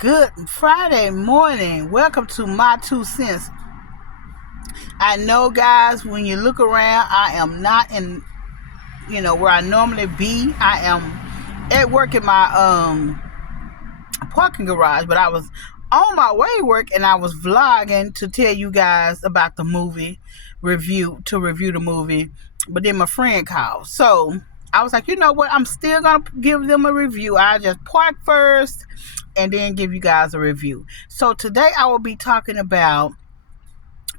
Good Friday morning. Welcome to my 2 cents. I know, guys, when you look around, I am not in, where I normally be. I am at work in my parking garage, but I was on my way to work and I was vlogging to tell you guys about the movie review the movie. But then my friend called. So I was like, you know what? I'm still going to give them a review. I just park first and then give you guys a review. So today I will be talking about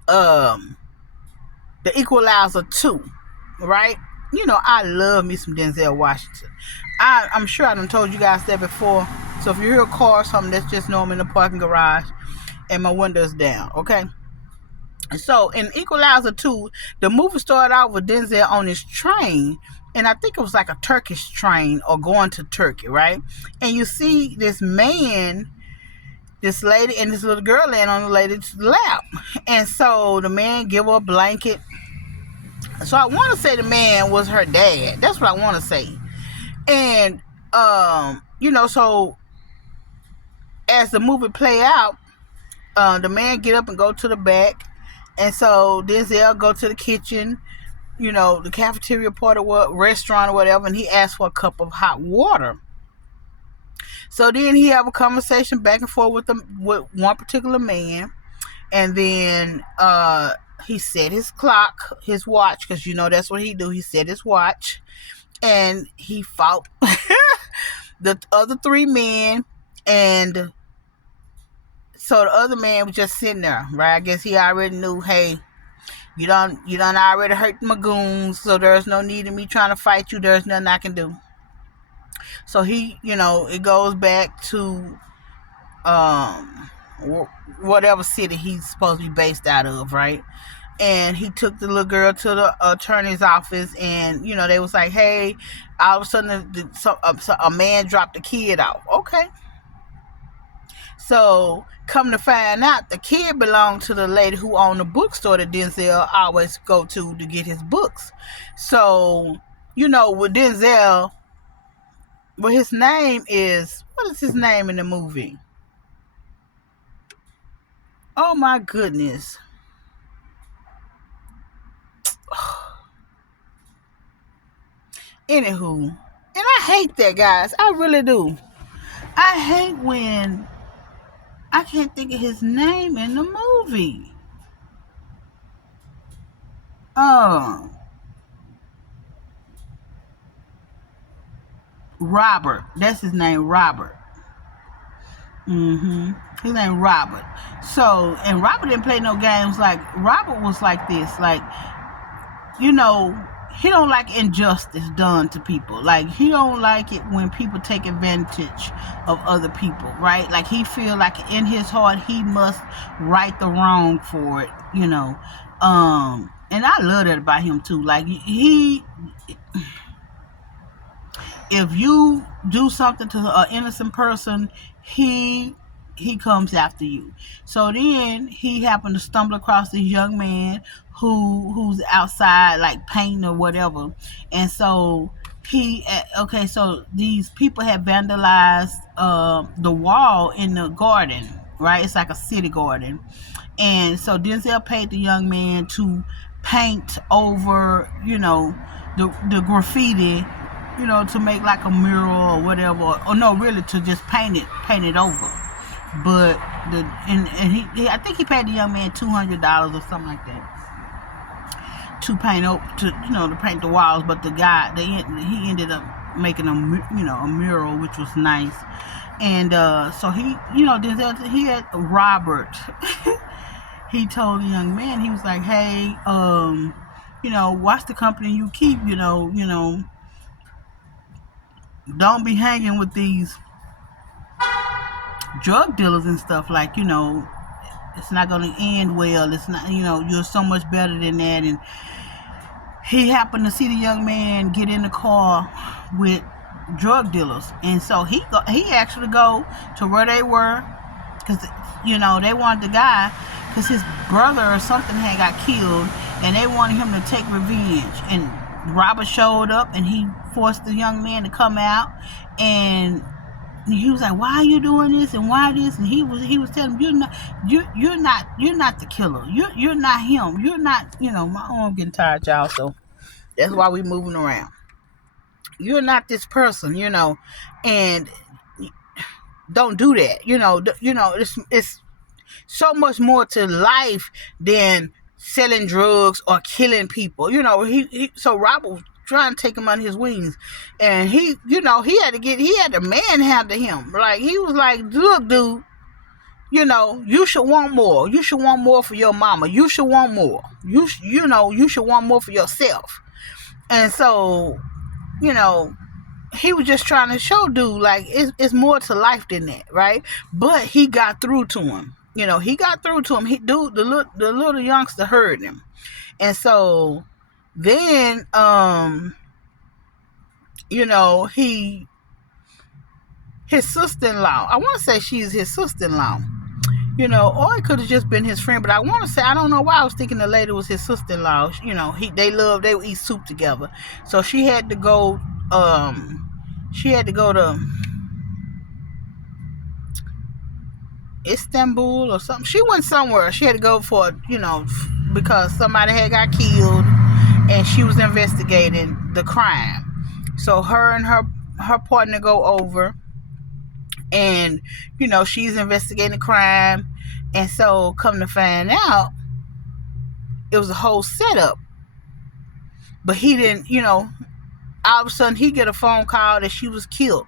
the Equalizer 2, right? I love me some Denzel Washington. I'm sure I done told you guys that before. So if you hear a car or something, that's just know I'm in the parking garage and my window's down, okay? So in Equalizer 2, the movie started out with Denzel on his train, and I think it was like a Turkish train or going to Turkey, right? And you see this man, this lady, and this little girl laying on the lady's lap. And so the man give her a blanket. So I want to say the man was her dad. That's what I want to say. And, so as the movie play out, the man get up and go to the back. And so Denzel go to the kitchen, the cafeteria part of what restaurant or whatever, and he asked for a cup of hot water. So then he have a conversation back and forth with one particular man, and then he set his clock, his watch, because that's what he do. He set his watch, and he fought the other three men, and so the other man was just sitting there, right? I guess he already knew, hey, you done already hurt my goons, so there's no need in me trying to fight you. There's nothing I can do. So he, it goes back to whatever city he's supposed to be based out of, right? And he took the little girl to the attorney's office, and they was like, hey, all of a sudden a man dropped the kid off. Okay. So come to find out, the kid belonged to the lady who owned the bookstore that Denzel always go to get his books. So, with Denzel, what is his name in the movie? Oh my goodness. Anywho, and I hate that, guys. I really do. I hate when I can't think of his name in the movie. Robert. That's his name, Robert. His name Robert. So, and Robert didn't play no games. Like, Robert was like this. Like, he don't like injustice done to people. Like, he don't like it when people take advantage of other people, right? Like, he feel like in his heart he must right the wrong for it, and I love that about him too. Like, if you do something to an innocent person, he comes after you. So then he happened to stumble across this young man who's outside, like, painting or whatever. And so so these people had vandalized the wall in the garden, right? It's like a city garden. And so Denzel paid the young man to paint over, the graffiti, to make like a mural or whatever, or no, really to just paint it over. But I think he paid the young man $200 or something like that to paint to paint the walls. But the guy, he ended up making a mural, which was nice. And so Denzel, he had Robert. He told the young man, he was like, hey, watch the company you keep, don't be hanging with these drug dealers and stuff. Like, it's not going to end well. It's not, you're so much better than that. And he happened to see the young man get in the car with drug dealers. And so he actually go to where they were, because, they wanted the guy, because his brother or something had got killed, and they wanted him to take revenge. And Robert showed up, and he forced the young man to come out, and he was like, "Why are you doing this and why this?" And he was telling him, you're not the killer. You're not him. You're not, my arm getting tired, y'all. So that's why we moving around. You're not this person, and don't do that. It's so much more to life than selling drugs or killing people. So Robert was trying to take him under his wings, and he had to manhandle him. Like, he was like, "Look, dude, you should want more. You should want more for your mama. You should want more. You should want more for yourself." And so, he was just trying to show dude, like, it's more to life than that, right? But he got through to him. He got through to him. The little youngster heard him. And so then, his sister-in-law, I want to say she's his sister-in-law, or it could have just been his friend, but I want to say, I don't know why I was thinking the lady was his sister-in-law. They would eat soup together. So she had to go to Istanbul or something. She went somewhere. She had to go for, because somebody had got killed, and she was investigating the crime. So her and her partner go over, and she's investigating the crime. And so, come to find out, it was a whole setup. But he didn't, all of a sudden he get a phone call that she was killed.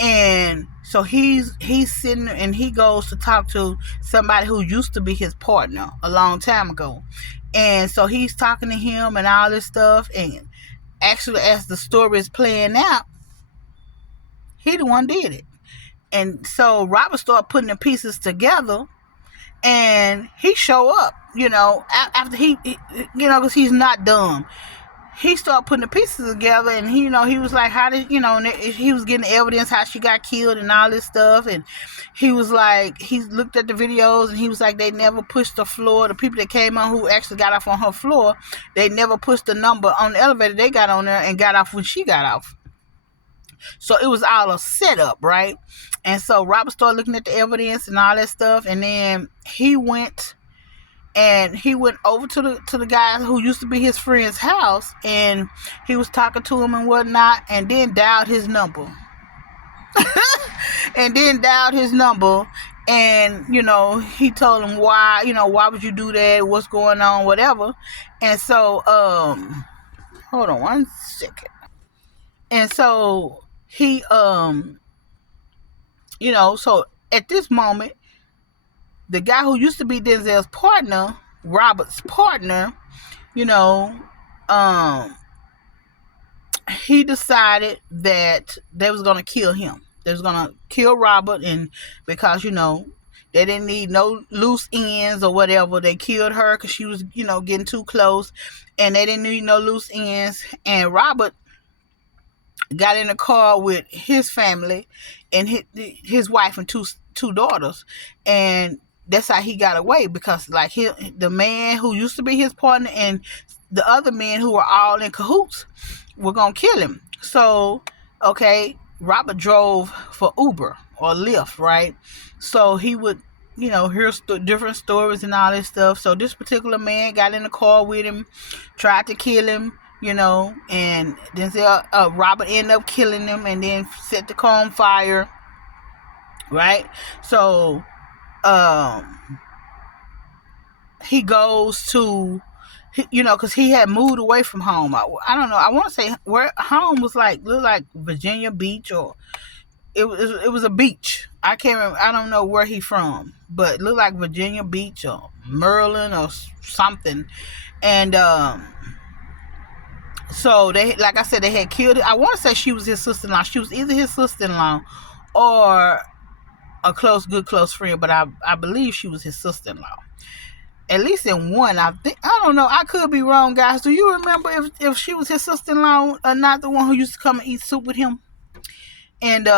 And so he's sitting, and he goes to talk to somebody who used to be his partner a long time ago. And so he's talking to him and all this stuff. And actually, as the story is playing out, he the one did it. And so Robert started putting the pieces together, and he show up, after he because he's not dumb. He started putting the pieces together, and he was like, how did, and he was getting evidence how she got killed and all this stuff. And he was like, he looked at the videos, and he was like, they never pushed the floor. The people that came on who actually got off on her floor, they never pushed the number on the elevator. They got on there and got off when she got off. So it was all a setup, right? And so Robert started looking at the evidence and all that stuff, and then he went over to the guy who used to be his friend's house, and he was talking to him and whatnot, and then dialed his number. And he told him why would you do that? What's going on? Whatever. And so, hold on one second. And so he, so at this moment, the guy who used to be Denzel's partner, Robert's partner, he decided that they was going to kill him. They was going to kill Robert, and because, they didn't need no loose ends or whatever. They killed her because she was, getting too close, and they didn't need no loose ends. And Robert got in a car with his family and his wife and two daughters, and that's how he got away, because like the man who used to be his partner and the other men who were all in cahoots were gonna kill him. So, okay, Robert drove for Uber or Lyft, right? So he would, hear different stories and all this stuff. So this particular man got in the car with him, tried to kill him, and then Robert ended up killing him and then set the car on fire, right? So he goes to, because he had moved away from home. I don't know. I want to say where home was looked like Virginia Beach, or it was a beach. I can't remember. I don't know where he from, but it looked like Virginia Beach or Maryland or something. And so they, like I said, they had killed it. I want to say she was his sister-in-law. She was either his sister-in-law or a good close friend, but I believe she was his sister-in-law. At least in one, I think. I don't know. I could be wrong, guys. Do you remember if she was his sister-in-law or not, the one who used to come and eat soup with him? And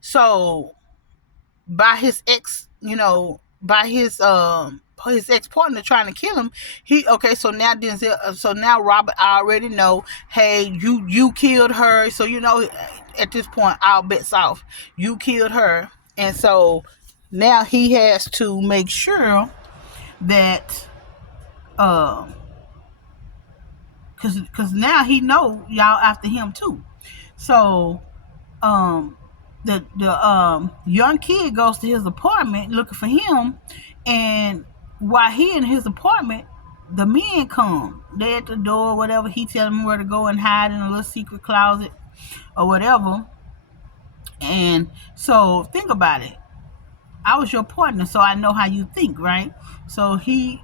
so by his ex, by his ex-partner trying to kill him, so now Denzel, so now Robert already know, hey, you killed her, so at this point, all bets off. You killed her. And so now he has to make sure that, cause now he know y'all after him too. So the young kid goes to his apartment looking for him, and while he in his apartment, the men come. They at the door, whatever. He tell them where to go and hide in a little secret closet or whatever. And so think about it. I was your partner, so I know how you think, right? So he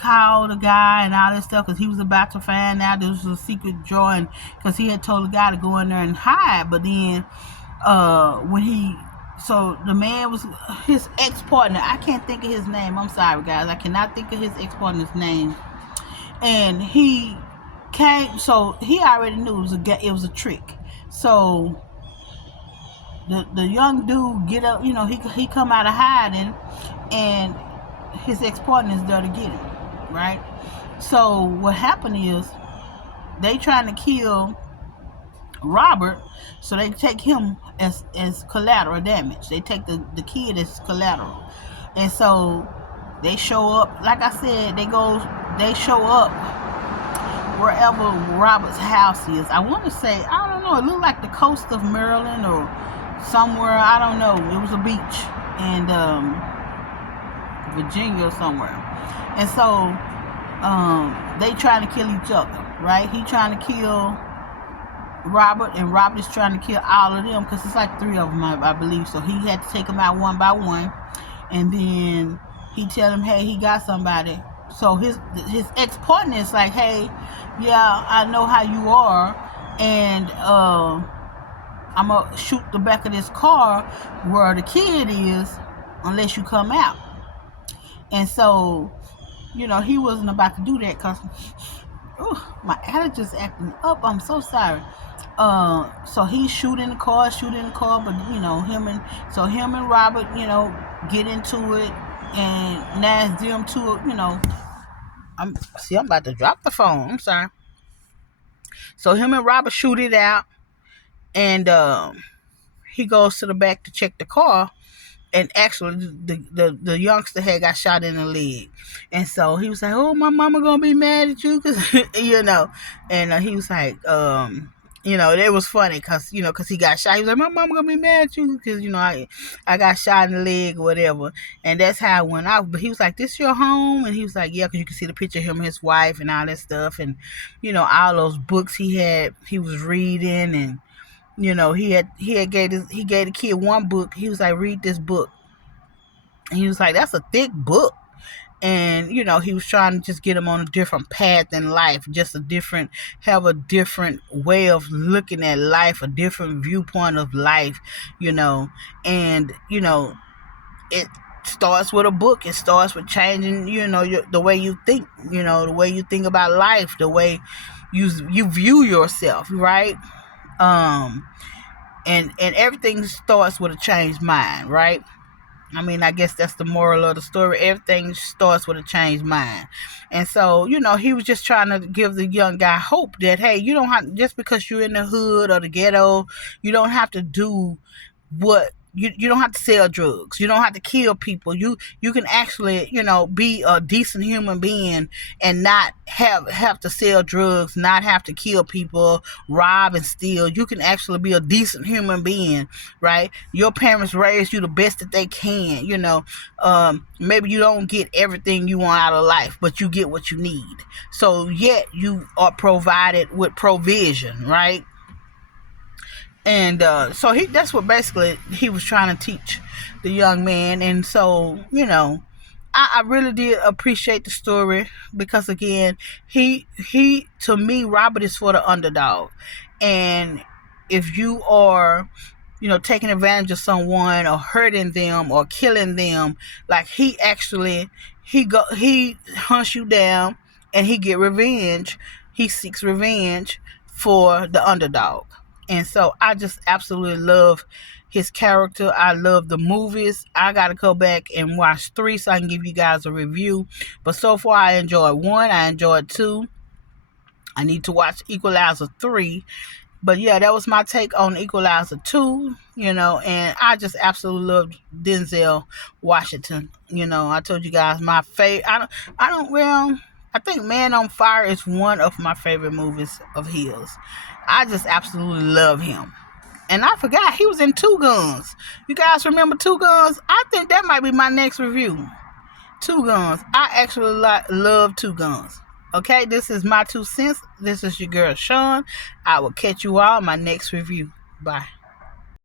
called a guy and all that stuff because he was about to find out there was a secret drawer, and because he had told the guy to go in there and hide. But then so the man was his ex-partner. I can't think of his name. I'm sorry, guys. I cannot think of his ex-partner's name. And he came, so he already knew it was a trick. So the young dude get up, he come out of hiding, and his ex-partner is there to get him, right? So what happened is they trying to kill Robert, so they take him as collateral damage. They take the kid as collateral. And so they show up, like I said, they show up wherever Robert's house is. I want to say, I don't know, it looked like the coast of Maryland or somewhere, I don't know. It was a beach in Virginia or somewhere. And so they trying to kill each other, right? He trying to kill Robert, and Robert is trying to kill all of them, because it's like 3 of them, I believe. So he had to take them out one by one, and then he tell them, hey, he got somebody. So his ex-partner is like, hey, yeah, I know how you are, and I'm gonna shoot the back of this car where the kid is unless you come out. And so, he wasn't about to do that because my allergies acting up. I'm so sorry. So he's shooting the car, but him and Robert, get into it, and now it's them two, I'm about to drop the phone. I'm sorry. So him and Robert shoot it out, and he goes to the back to check the car, and actually the youngster had got shot in the leg. And so he was like, oh, my mama gonna be mad at you, because and he was like, it was funny because he got shot. He was like, my mama gonna be mad at you because I got shot in the leg or whatever. And that's how it went out. But he was like, this your home? And he was like, yeah, because you can see the picture of him and his wife and all that stuff, and all those books he was reading. And he gave the kid one book. He was like, read this book. And he was like, that's a thick book. And he was trying to just get him on a different path in life, just have a different way of looking at life, a different viewpoint of life, and it starts with a book. It starts with changing the way you think, the way you think about life, the way you view yourself, right? And everything starts with a changed mind, right? I mean, I guess that's the moral of the story. Everything starts with a changed mind. And so, he was just trying to give the young guy hope that, hey, you don't have, just because you're in the hood or the ghetto, you don't have to do what you don't have to sell drugs. You don't have to kill people. You can actually, be a decent human being and not have to sell drugs, not have to kill people, rob and steal. You can actually be a decent human being, right? Your parents raised you the best that they can, maybe you don't get everything you want out of life, but you get what you need. So yet you are provided with provision, right? And so that's what basically he was trying to teach the young man. And so, I really did appreciate the story, because again, he to me, Robert is for the underdog. And if you are, taking advantage of someone or hurting them or killing them, like he hunts you down and he get revenge. He seeks revenge for the underdog. And so I just absolutely love his character. I love the movies. I got to go back and watch 3 so I can give you guys a review. But so far, I enjoyed 1. I enjoyed 2. I need to watch Equalizer 3. But yeah, that was my take on Equalizer 2, and I just absolutely loved Denzel Washington. I told you guys my favorite. I think Man on Fire is one of my favorite movies of his. I just absolutely love him. And I forgot he was in Two Guns. You guys remember Two Guns? I think that might be my next review. Two Guns. I actually love Two Guns. Okay, this is my 2 cents. This is your girl Sean. I will catch you all in my next review. Bye.